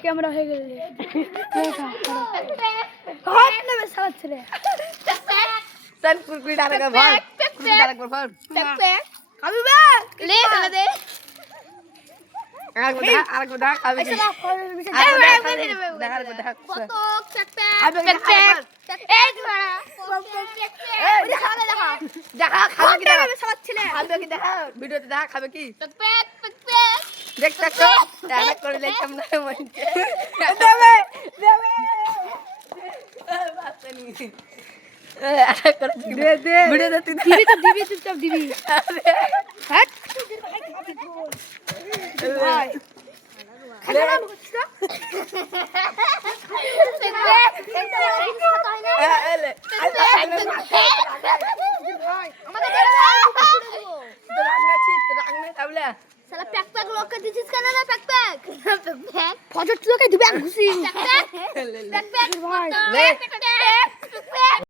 camera হয়ে গেলে কুরকুরি ডাকা ভাই কুরকুরি ডাকা ভাই আমি বা লে চলে দে আরেকবার খাবে কি কত চেক এই ধরা দেখা খাবে কি দেখা সব ছেলে খাবে কি দেখা ভিডিওতে দেখা খাবে কি পেক দেখ তো ডাকা করে লেখতাম না মনে দেবে দেবে বাসনি আরে করে দে দে ভিডিও দে দিবি তো দিবি চুপচাপ দিবি হ্যাট ভাই সালা প্যাক প্যাক লোক দিছিস কেন না প্যাক প্যাক ফজর চুকে দিবি ঘুষি প্যাক প্যাক ভাই